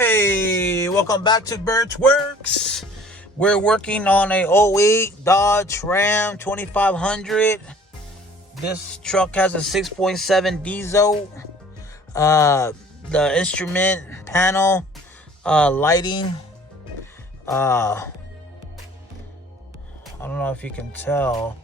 Hey, welcome back to Birch Works. We're working on a '08 Dodge Ram 2500. This truck has a 6.7 diesel. The instrument panel, lighting. I don't know if you can tell,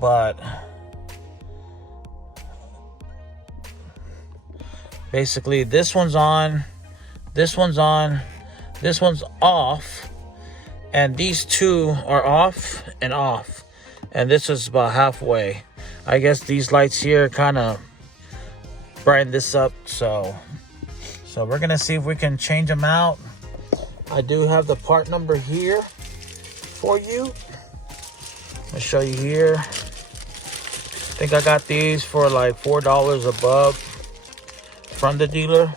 but basically this one's on, this one's on, this one's off, and these two are off and off, and this is about halfway. I guess these lights here kind of brighten this up, so we're gonna see if we can change them out. I do have the part number here for you. I'll show you here. I think I got these for like $4 above from the dealer.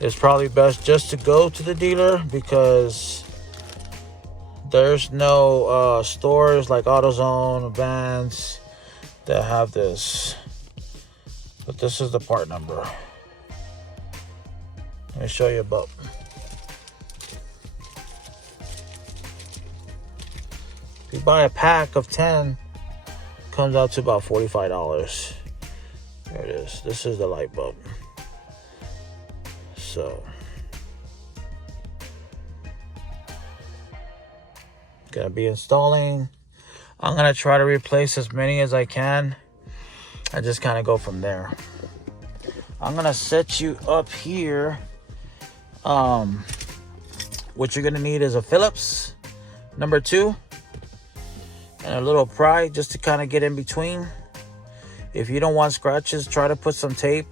It's probably best just to go to the dealer because there's no stores like AutoZone or Vans that have this. But this is the part number. Let me show you about. If you buy a pack of 10, it comes out to about $45. There it is. This is the light bulb. So, gonna be installing. I'm gonna try to replace as many as I can. I just kind of go from there. I'm gonna set you up here. What you're gonna need is a Phillips number 2 and a little pry just to kind of get in between. If you don't want scratches, try to put some tape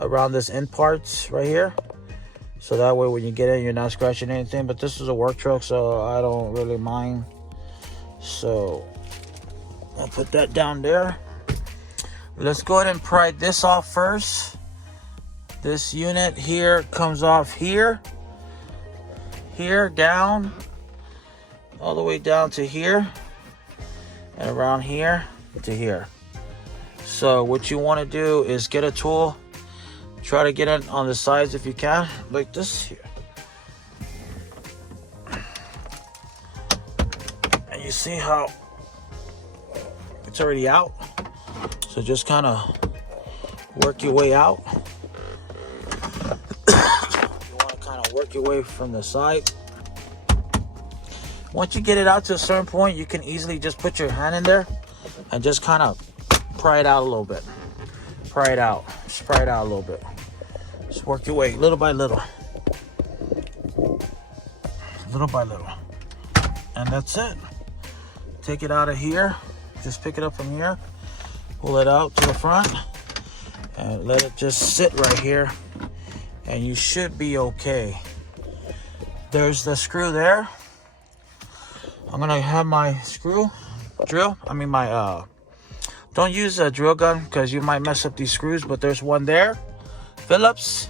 around this end parts right here, so that way when you get in, you're not scratching anything. But this is a work truck, so I don't really mind. So I'll put that down there. Let's go ahead and pry this off first. This unit here comes off here, down, all the way down to here, and around here to here. So what you want to do is get a tool, try to get it on the sides if you can, like this here. And you see how it's already out? So just kind of work your way out. You want to kind of work your way from the side. Once you get it out to a certain point, you can easily just put your hand in there and just kind of pry it out a little bit. Pry it out. Just pry it out a little bit. Just work your way little by little. Little by little. And that's it. Take it out of here. Just pick it up from here. Pull it out to the front. And let it just sit right here. And you should be okay. There's the screw there. I'm gonna have my don't use a drill gun because you might mess up these screws, but there's one there, Phillips,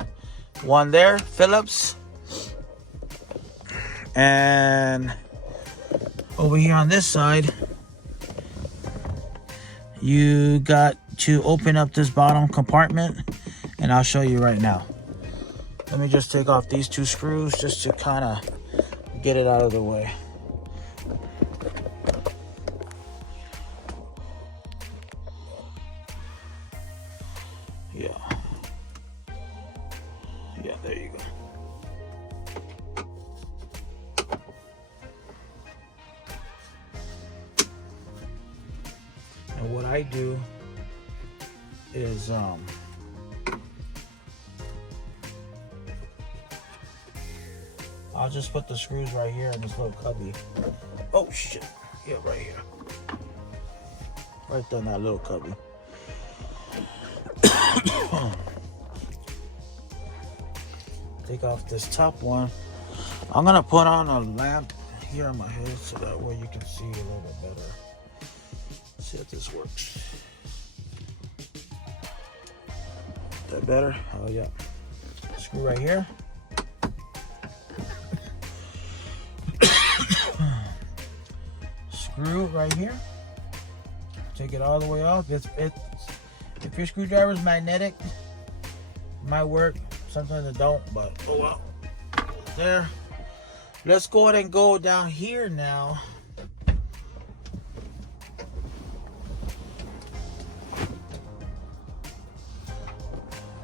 one there, Phillips, and over here on this side, you got to open up this bottom compartment, and I'll show you right now. Let me just take off these 2 screws just to kind of get it out of the way. Yeah, there you go. And what I do is I'll just put the screws right here in this little cubby. Oh shit. Yeah, right here. Right there in that little cubby. Take off this top one. I'm gonna put on a lamp here on my head so that way you can see a little bit better. Let's see if this works. Is that better? Oh yeah. Screw right here. Screw right here. Take it all the way off. If your screwdriver is magnetic, it might work. sometimes it don't, but oh well. There. Let's go ahead and go down here now.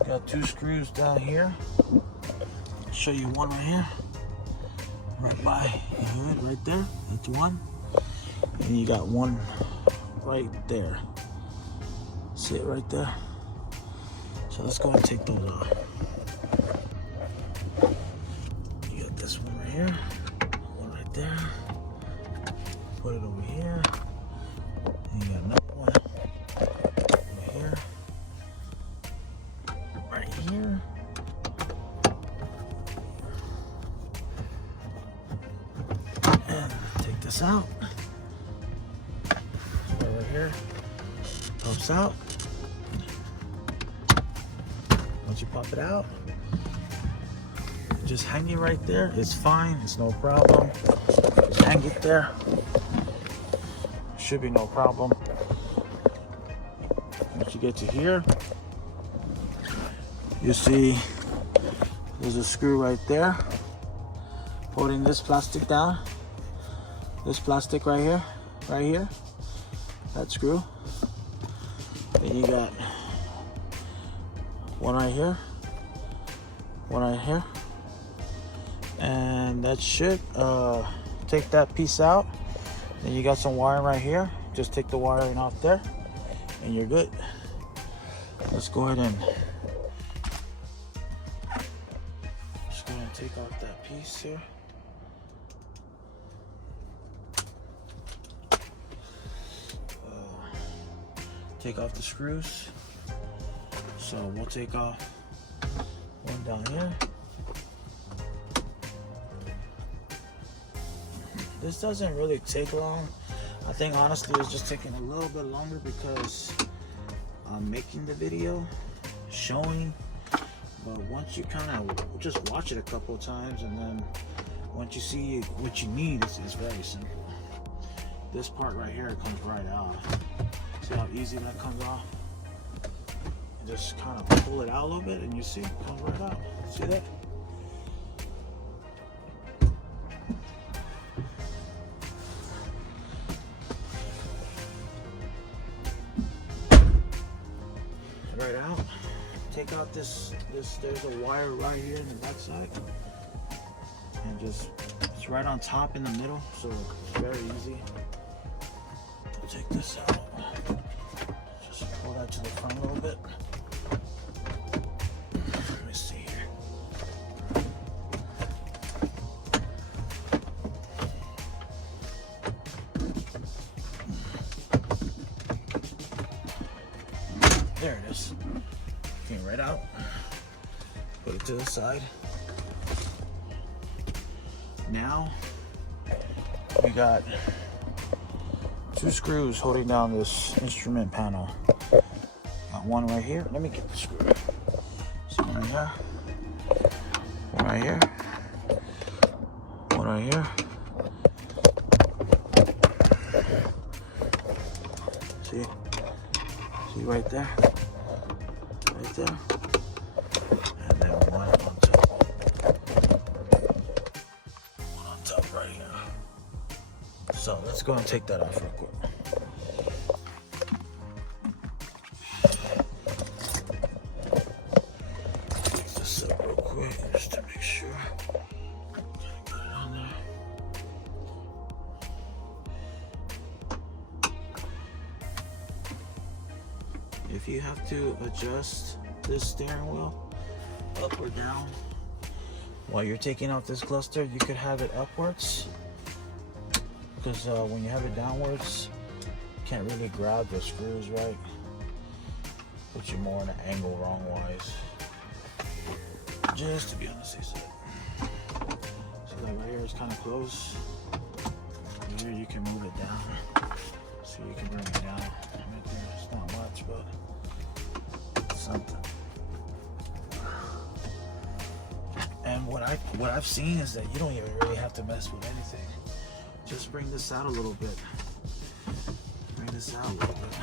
Got 2 screws down here. I'll show you one right here. Right by your head, right there. That's one. And you got one right there. See it right there? So let's go ahead and take those off. You got this one right here. One right there. Put it over here. And you got another one over here. Right here. And take this out. Right here. Pops out. Once you pop it out, just hang it right there. It's fine. It's no problem. Just hang it there. Should be no problem. Once you get to here, you see there's a screw right there holding this plastic down. This plastic right here, that screw. Then you got one right here, one right here, and that should take that piece out. Then you got some wiring right here. Just take the wiring off there and you're good. Let's go ahead and take off that piece here. Take off the screws. So we'll take off one down here. This doesn't really take long. I think honestly it's just taking a little bit longer because I'm making the video, showing. But once you kind of just watch it a couple of times, and then once you see what you need, it's very simple. This part right here comes right out. See how easy that comes off? And just kind of pull it out a little bit and you see it comes right out. See that? Right out. Take out this, there's a wire right here in the back side. And just, it's right on top in the middle, so it's very easy. Take this out. Just pull that to the front a little bit. Let me see here. There it is. Came right out. Put it to the side. Now we got 2 screws holding down this instrument panel. Got one right here. Let me get the screw. So one right here. One right here. One right here. See? See right there? Right there. And then one on top. One on top right here. So let's go and take that off real quick. Take this up real quick just to make sure. Gotta get it on there. If you have to adjust this steering wheel up or down while you're taking out this cluster, you could have it upwards. Because when you have it downwards, you can't really grab the screws right. Put you more in an angle wrong wise. Just to be on the safe side. So that right here is kind of close. Here you can move it down. So you can bring it down. Right there. It's not much, but it's something. And what I've seen is that you don't even really have to mess with anything. Just bring this out a little bit. Bring this out a little bit.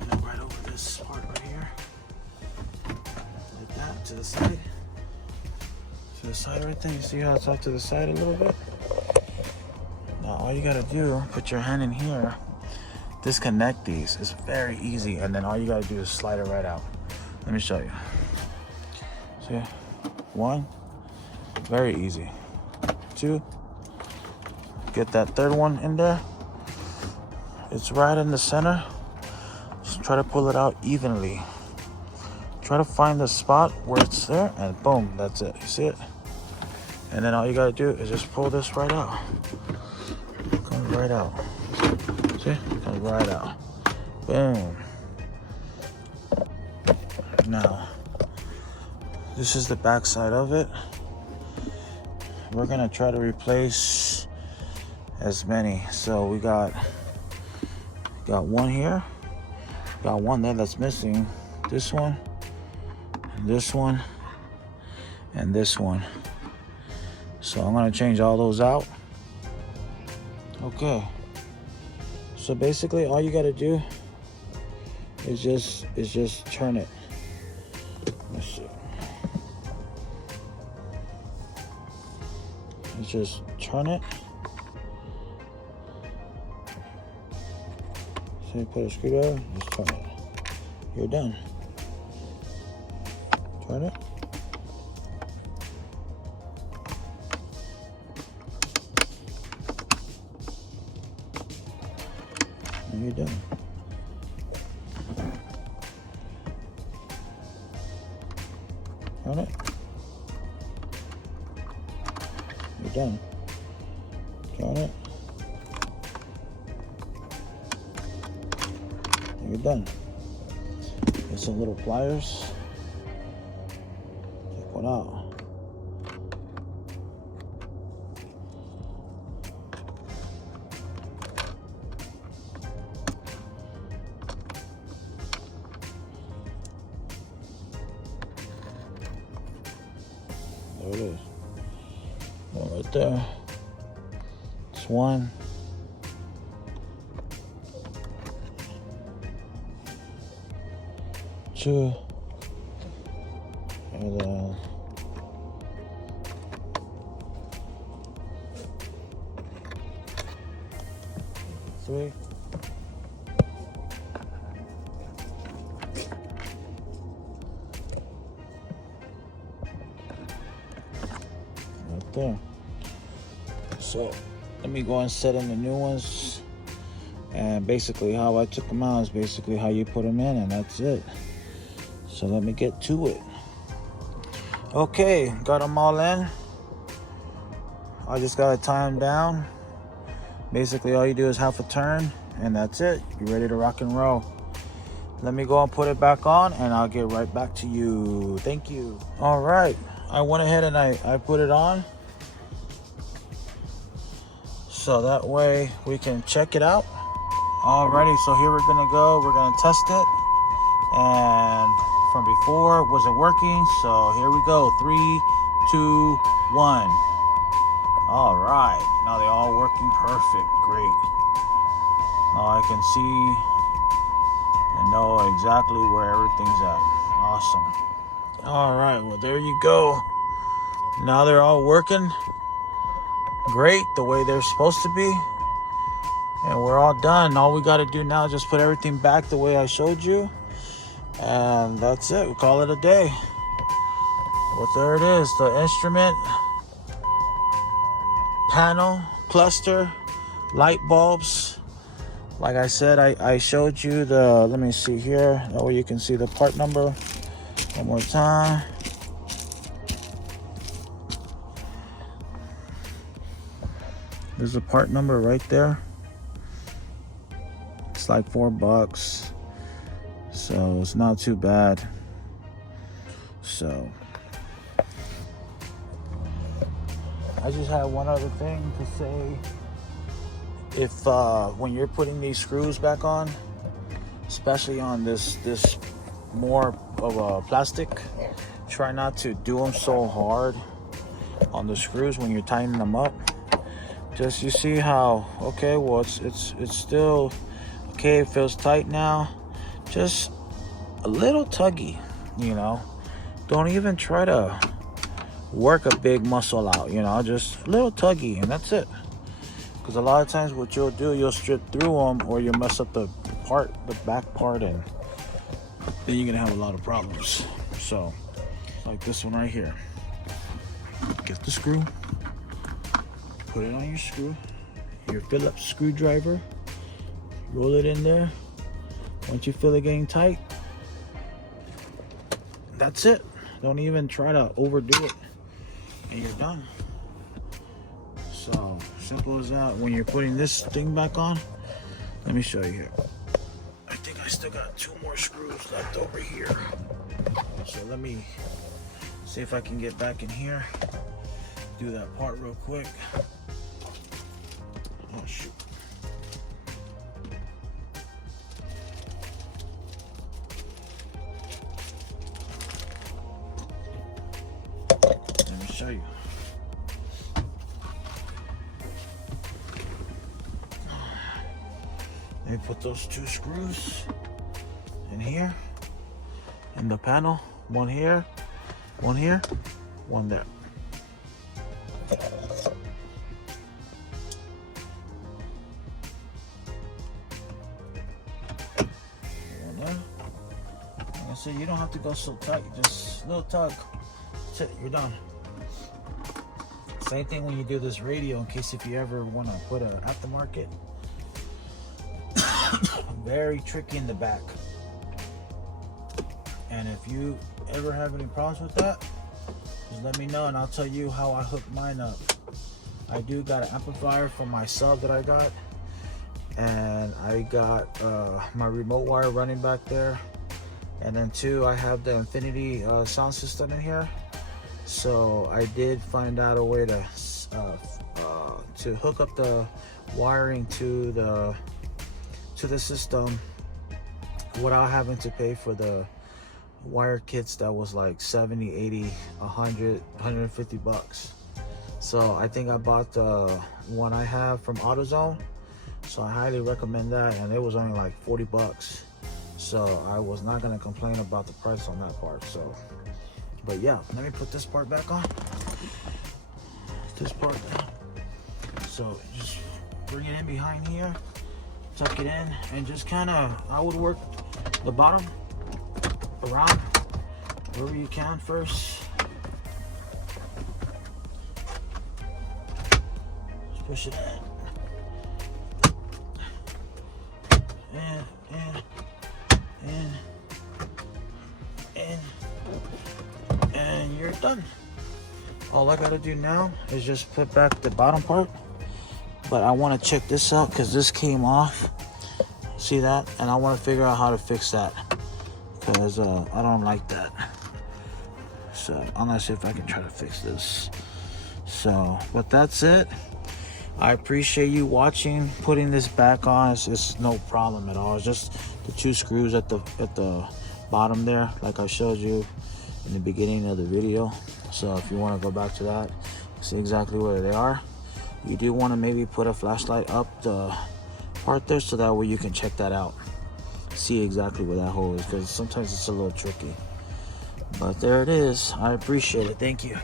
And then right over this part right here. Like that. the side. To the side right there. You see how it's off to the side a little bit? Now all you gotta do, put your hand in here, disconnect these. It's very easy, and then all you gotta do is slide it right out. Let me show you. See? 1, very easy. 2, get that third one in there. It's right in the center. Just try to pull it out evenly. Try to find the spot where it's there, and boom, that's it. You see it? And then all you gotta do is just pull this right out. Comes right out. See? Comes right out. Boom. Now, this is the back side of it. We're gonna try to replace as many. So we got one here. Got one there that's missing. This one, and this one, and this one. So I'm gonna change all those out. Okay. So basically all you gotta do is just turn it. Let's see. Just turn it. So you put a screwdriver, just turn it. You're done. Turn it. And you're done. Turn it. You're done. Turn it. And you're done. Get some little pliers. Take one out. There it is. Right there. It's 1. 2. And then 3. Right there. So let me go and set in the new ones. And basically how I took them out is basically how you put them in, and that's it. So let me get to it. Okay, got them all in. I just gotta tie them down. Basically all you do is half a turn, and that's it. You're ready to rock and roll. Let me go and put it back on, and I'll get right back to you. Thank you. All right, I went ahead and I put it on. So that way we can check it out. Alrighty, so here we're gonna go. We're gonna test it. And from before, was it working? So here we go. 3, 2, 1. All right, now they're all working perfect. Great. Now I can see and know exactly where everything's at. Awesome. All right, well, there you go. Now they're all working great the way they're supposed to be. And we're all done. All we got to do now is just put everything back the way I showed you. And that's it. We call it a day. Well, there it is. The instrument, panel, cluster, light bulbs. Like I said, I showed you the, let me see here. That way you can see the part number one more time. There's a part number right there. It's like $4, so it's not too bad. So I just have one other thing to say. If when you're putting these screws back on, especially on this more of a plastic, try not to do them so hard on the screws when you're tightening them up. Just, you see how, okay, well, it's still okay, it feels tight now. Just a little tuggy, you know. Don't even try to work a big muscle out, you know, just a little tuggy, and that's it. Because a lot of times what you'll do, you'll strip through them, or you'll mess up the back part, and then you're gonna have a lot of problems. So like this one right here, get the screw, put it on your Phillips screwdriver, roll it in there. Once you feel it getting tight, that's it. Don't even try to overdo it, and you're done. So simple as that. When you're putting this thing back on, let me show you here. I think I still got 2 more screws left over here. So let me see if I can get back in here, do that part real quick. Oh shoot. Let me show you. Let me put those 2 screws in here, in the panel. One here, one there. One there. Like I said, you don't have to go so tight, just a little tug. That's it, you're done. Same thing when you do this radio, in case if you ever want to put an aftermarket. Very tricky in the back, and if you ever have any problems with that, just let me know and I'll tell you how I hooked mine up. I do got an amplifier from my sub that I got, and I got my remote wire running back there, and then 2, I have the Infinity sound system in here. So I did find out a way to hook up the wiring to the system without having to pay for the wire kits that was like 70, 80, 100, 150 bucks. So I think I bought the one I have from AutoZone, so I highly recommend that, and it was only like 40 bucks. So I was not going to complain about the price on that part. So, but yeah, let me put this part back on. This part down. So just bring it in behind here, tuck it in, and just kind of, I would work the bottom around wherever you can first. Just push it in. And you're done. All I gotta do now is just put back the bottom part. But I want to check this out because this came off. See that? And I want to figure out how to fix that, because I don't like that. So I'm gonna see if I can try to fix this. So, but that's it. I appreciate you watching. Putting this back on is no problem at all. It's just the 2 screws at the bottom there, like I showed you in the beginning of the video. So if you want to go back to that, see exactly where they are. You do want to maybe put a flashlight up the part there, so that way you can check that out, see exactly where that hole is, because sometimes it's a little tricky. But there it is. I appreciate it. Thank you.